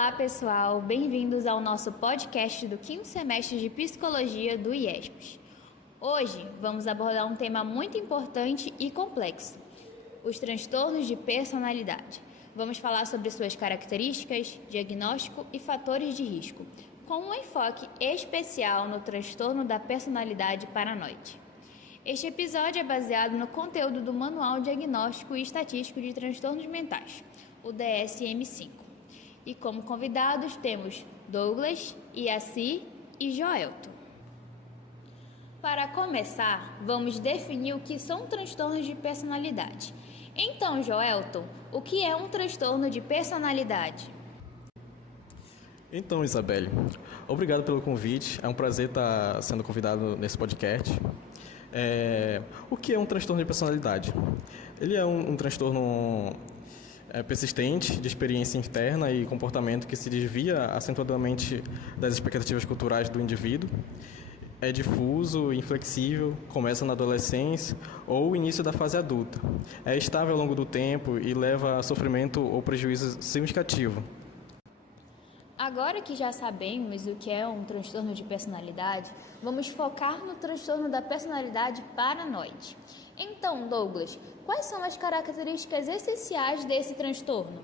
Olá, pessoal! Bem-vindos ao nosso podcast do 5º semestre de Psicologia do IESPES. Hoje vamos abordar um tema muito importante e complexo: os transtornos de personalidade. Vamos falar sobre suas características, diagnóstico e fatores de risco, com um enfoque especial no transtorno da personalidade paranoide. Este episódio é baseado no conteúdo do Manual Diagnóstico e Estatístico de Transtornos Mentais, o DSM-5. E como convidados temos Douglas, Iaci e Joelton. Para começar, vamos definir o que são transtornos de personalidade. Então, Joelton, o que é um transtorno de personalidade? Então, Isabelle, obrigado pelo convite. É um prazer estar sendo convidado nesse podcast. O que é um transtorno de personalidade? Ele é um transtorno persistente de experiência interna e comportamento que se desvia acentuadamente das expectativas culturais do indivíduo. É difuso, inflexível, começa na adolescência ou início da fase adulta. É estável ao longo do tempo e leva a sofrimento ou prejuízo significativo. Agora que já sabemos o que é um transtorno de personalidade, vamos focar no transtorno da personalidade paranoide. Então, Douglas, quais são as características essenciais desse transtorno?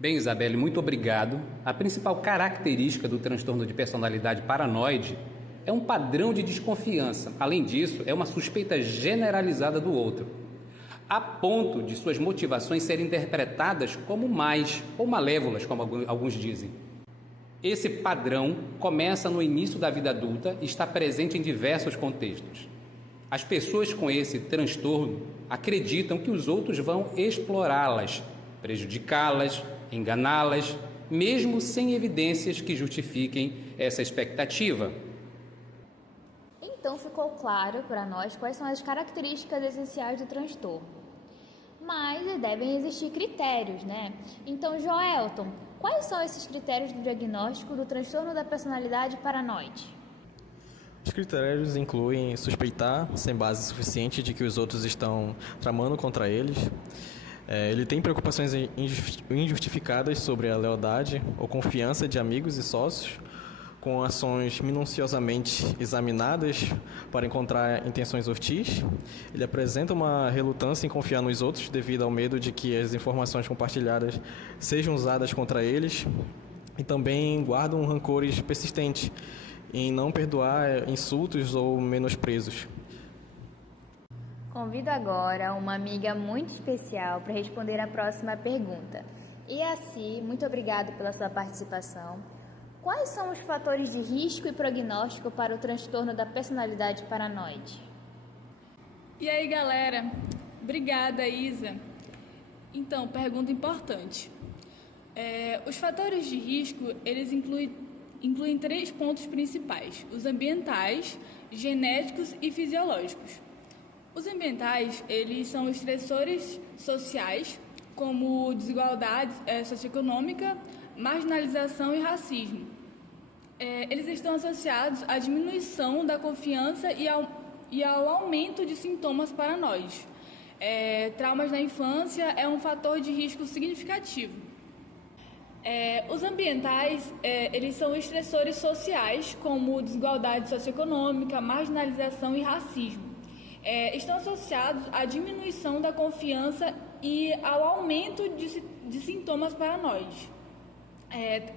Bem, Isabelle, muito obrigado. A principal característica do transtorno de personalidade paranoide é um padrão de desconfiança. Além disso, é uma suspeita generalizada do outro, a ponto de suas motivações serem interpretadas como más ou malévolas, como alguns dizem. Esse padrão começa no início da vida adulta e está presente em diversos contextos. As pessoas com esse transtorno acreditam que os outros vão explorá-las, prejudicá-las, enganá-las, mesmo sem evidências que justifiquem essa expectativa. Então ficou claro para nós quais são as características essenciais do transtorno. Mas devem existir critérios, né? Então, Joelton, quais são esses critérios do diagnóstico do transtorno da personalidade paranoide? Os critérios incluem suspeitar, sem base suficiente, de que os outros estão tramando contra eles. Ele tem preocupações injustificadas sobre a lealdade ou confiança de amigos e sócios, com ações minuciosamente examinadas para encontrar intenções hostis. Ele apresenta uma relutância em confiar nos outros devido ao medo de que as informações compartilhadas sejam usadas contra eles, e também guarda um rancor persistente em não perdoar insultos ou menosprezos. Convido agora uma amiga muito especial para responder a próxima pergunta. Iaci, muito obrigado pela sua participação. Quais são os fatores de risco e prognóstico para o transtorno da personalidade paranoide? E aí, galera? Obrigada, Isa. Então, pergunta importante. Os fatores de risco, eles incluem 3 pontos principais: os ambientais, genéticos e fisiológicos. Os ambientais, eles são estressores sociais, como desigualdade socioeconômica, marginalização e racismo. Eles estão associados à diminuição da confiança e ao aumento de sintomas paranoides. Traumas na infância é um fator de risco significativo. Os ambientais, eles são estressores sociais, como desigualdade socioeconômica, marginalização e racismo. Estão associados à diminuição da confiança e ao aumento de sintomas paranoides.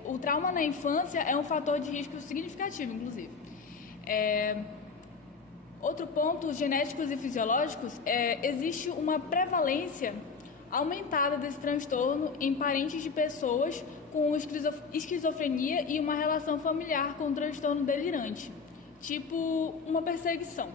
O trauma na infância é um fator de risco significativo, inclusive. Outro ponto, genéticos e fisiológicos, existe uma prevalência aumentada desse transtorno em parentes de pessoas com esquizofrenia e uma relação familiar com transtorno delirante, tipo uma perseguição.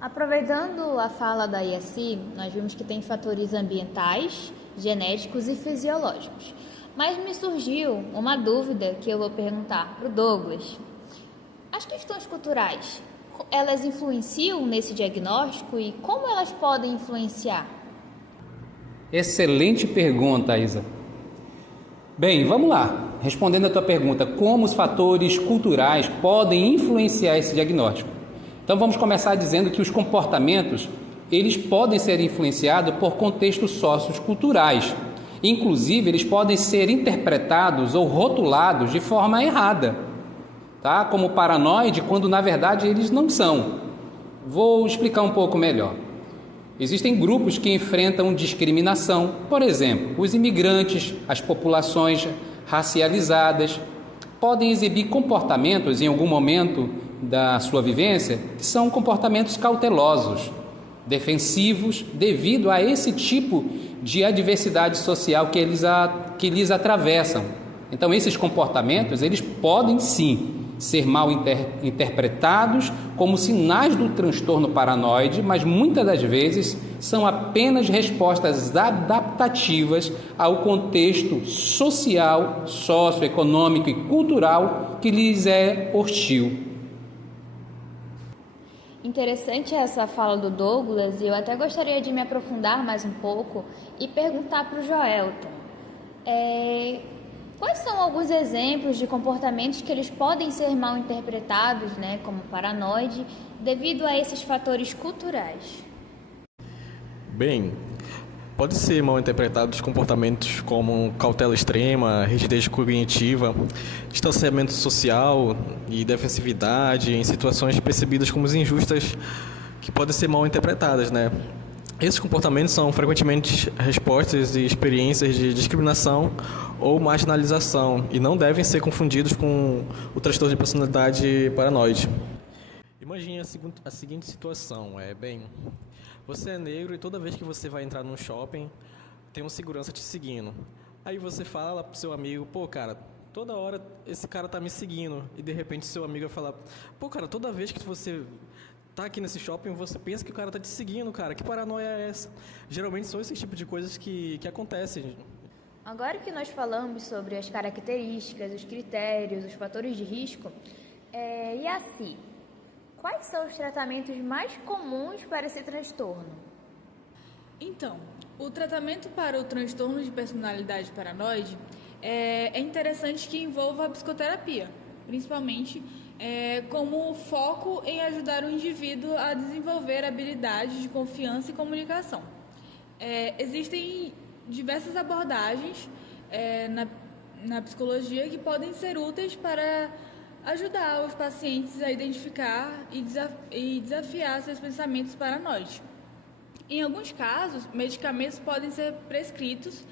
Aproveitando a fala da Iaci, nós vimos que tem fatores ambientais, genéticos e fisiológicos. Mas me surgiu uma dúvida que eu vou perguntar para o Douglas. As questões culturais, elas influenciam nesse diagnóstico e como elas podem influenciar? Excelente pergunta, Isa. Bem, vamos lá. Respondendo a tua pergunta, como os fatores culturais podem influenciar esse diagnóstico? Então vamos começar dizendo que os comportamentos, eles podem ser influenciados por contextos socioculturais Inclusive, eles podem ser interpretados ou rotulados de forma errada, tá? Como paranoide, quando na verdade eles não são. Vou explicar um pouco melhor. Existem grupos que enfrentam discriminação, por exemplo, os imigrantes, as populações racializadas, podem exibir comportamentos em algum momento da sua vivência que são comportamentos cautelosos, defensivos, devido a esse tipo de adversidade social que lhes atravessam. Então, esses comportamentos, eles podem sim ser mal interpretados como sinais do transtorno paranoide, mas muitas das vezes são apenas respostas adaptativas ao contexto social, socioeconômico e cultural que lhes é hostil. Interessante essa fala do Douglas, e eu até gostaria de me aprofundar mais um pouco e perguntar para o Joelton. Quais são alguns exemplos de comportamentos que eles podem ser mal interpretados, né, como paranoide, devido a esses fatores culturais? Bem, pode ser mal interpretados comportamentos como cautela extrema, rigidez cognitiva, distanciamento social e defensividade em situações percebidas como injustas que podem ser mal interpretadas, né? Esses comportamentos são frequentemente respostas e experiências de discriminação ou marginalização e não devem ser confundidos com o transtorno de personalidade paranoide. Imagine a seguinte situação, você é negro e toda vez que você vai entrar num shopping, tem um segurança te seguindo. Aí você fala pro seu amigo, pô, cara, toda hora esse cara tá me seguindo. E de repente seu amigo vai falar, pô, cara, toda vez que você tá aqui nesse shopping, você pensa que o cara tá te seguindo, cara. Que paranoia é essa? Geralmente são esses tipos de coisas que acontecem. Agora que nós falamos sobre as características, os critérios, os fatores de risco, e assim, quais são os tratamentos mais comuns para esse transtorno? Então, o tratamento para o transtorno de personalidade paranoide é interessante que envolva a psicoterapia, principalmente como foco em ajudar o indivíduo a desenvolver habilidades de confiança e comunicação. Existem diversas abordagens na psicologia que podem ser úteis para ajudar os pacientes a identificar e desafiar seus pensamentos paranoides. Em alguns casos, medicamentos podem ser prescritos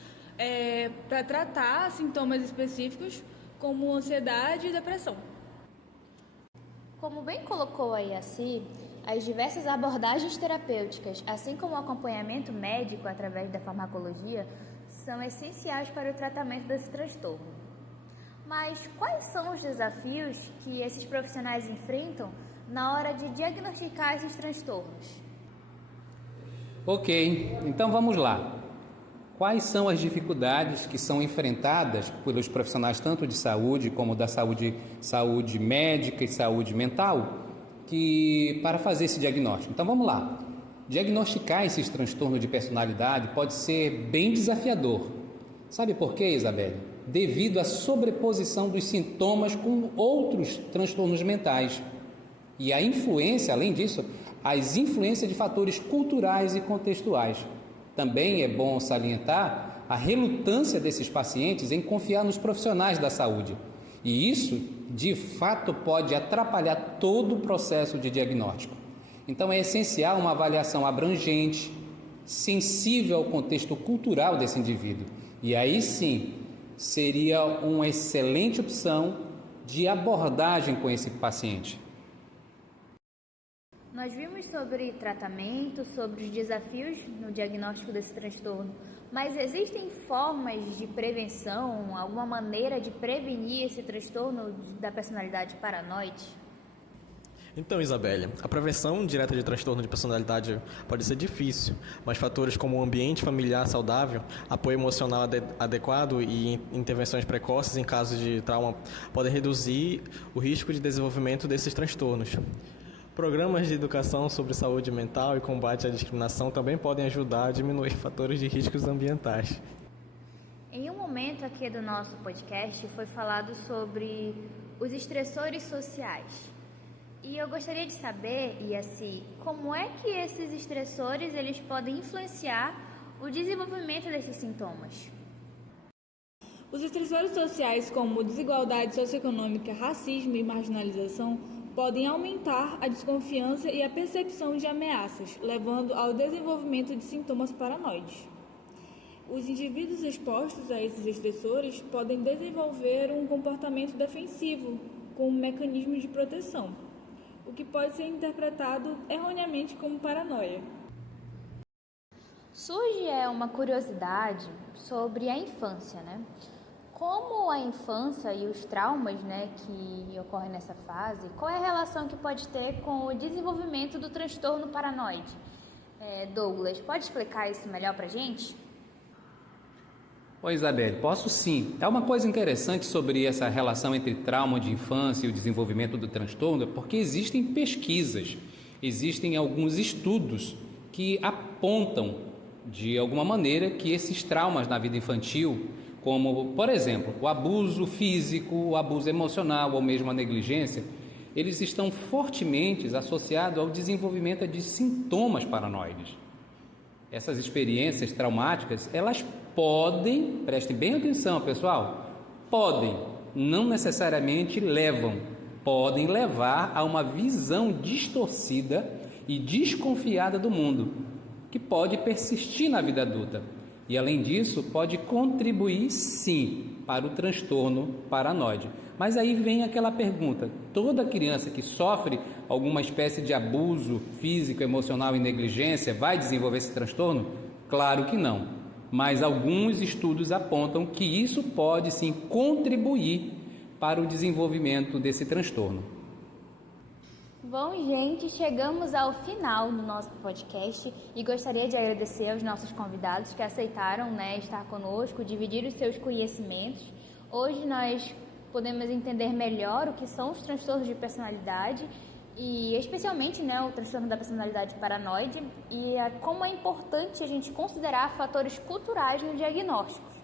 para tratar sintomas específicos como ansiedade e depressão. Como bem colocou a Yaci, as diversas abordagens terapêuticas, assim como o acompanhamento médico através da farmacologia, são essenciais para o tratamento desse transtorno. Mas quais são os desafios que esses profissionais enfrentam na hora de diagnosticar esses transtornos? Ok, então vamos lá. Quais são as dificuldades que são enfrentadas pelos profissionais tanto de saúde como da saúde médica e saúde mental para fazer esse diagnóstico? Então vamos lá. Diagnosticar esses transtornos de personalidade pode ser bem desafiador. Sabe por quê, Isabelle? Devido à sobreposição dos sintomas com outros transtornos mentais. E a influência, além disso, as influências de fatores culturais e contextuais. Também é bom salientar a relutância desses pacientes em confiar nos profissionais da saúde. E isso, de fato, pode atrapalhar todo o processo de diagnóstico. Então, é essencial uma avaliação abrangente, sensível ao contexto cultural desse indivíduo. E aí sim, seria uma excelente opção de abordagem com esse paciente. Nós vimos sobre tratamento, sobre os desafios no diagnóstico desse transtorno, mas existem formas de prevenção, alguma maneira de prevenir esse transtorno da personalidade paranoide? Então, Isabelle, a prevenção direta de transtorno de personalidade pode ser difícil, mas fatores como um ambiente familiar saudável, apoio emocional adequado e intervenções precoces em casos de trauma podem reduzir o risco de desenvolvimento desses transtornos. Programas de educação sobre saúde mental e combate à discriminação também podem ajudar a diminuir fatores de riscos ambientais. Em um momento aqui do nosso podcast foi falado sobre os estressores sociais. E eu gostaria de saber, Yaci, como é que esses estressores eles podem influenciar o desenvolvimento desses sintomas? Os estressores sociais, como desigualdade socioeconômica, racismo e marginalização, podem aumentar a desconfiança e a percepção de ameaças, levando ao desenvolvimento de sintomas paranoides. Os indivíduos expostos a esses estressores podem desenvolver um comportamento defensivo com um mecanismo de proteção, o que pode ser interpretado erroneamente como paranoia. Surge uma curiosidade sobre a infância, né? Como a infância e os traumas, né, que ocorrem nessa fase, qual é a relação que pode ter com o desenvolvimento do transtorno paranoide? Douglas, pode explicar isso melhor pra gente? Oi, Isabelle, posso sim. Há uma coisa interessante sobre essa relação entre trauma de infância e o desenvolvimento do transtorno, porque existem pesquisas, existem alguns estudos que apontam, de alguma maneira, que esses traumas na vida infantil, como, por exemplo, o abuso físico, o abuso emocional ou mesmo a negligência, eles estão fortemente associados ao desenvolvimento de sintomas paranoides. Essas experiências traumáticas, elas podem, prestem bem atenção, pessoal, podem, não necessariamente levam, podem levar a uma visão distorcida e desconfiada do mundo, que pode persistir na vida adulta. E, além disso, pode contribuir, sim, para o transtorno paranoide. Mas aí vem aquela pergunta: toda criança que sofre alguma espécie de abuso físico, emocional e negligência vai desenvolver esse transtorno? Claro que não. Mas alguns estudos apontam que isso pode, sim, contribuir para o desenvolvimento desse transtorno. Bom, gente, chegamos ao final do nosso podcast e gostaria de agradecer aos nossos convidados que aceitaram, né, estar conosco, dividir os seus conhecimentos. Hoje nós podemos entender melhor o que são os transtornos de personalidade e especialmente, né, o transtorno da personalidade paranoide e como é importante a gente considerar fatores culturais no diagnóstico.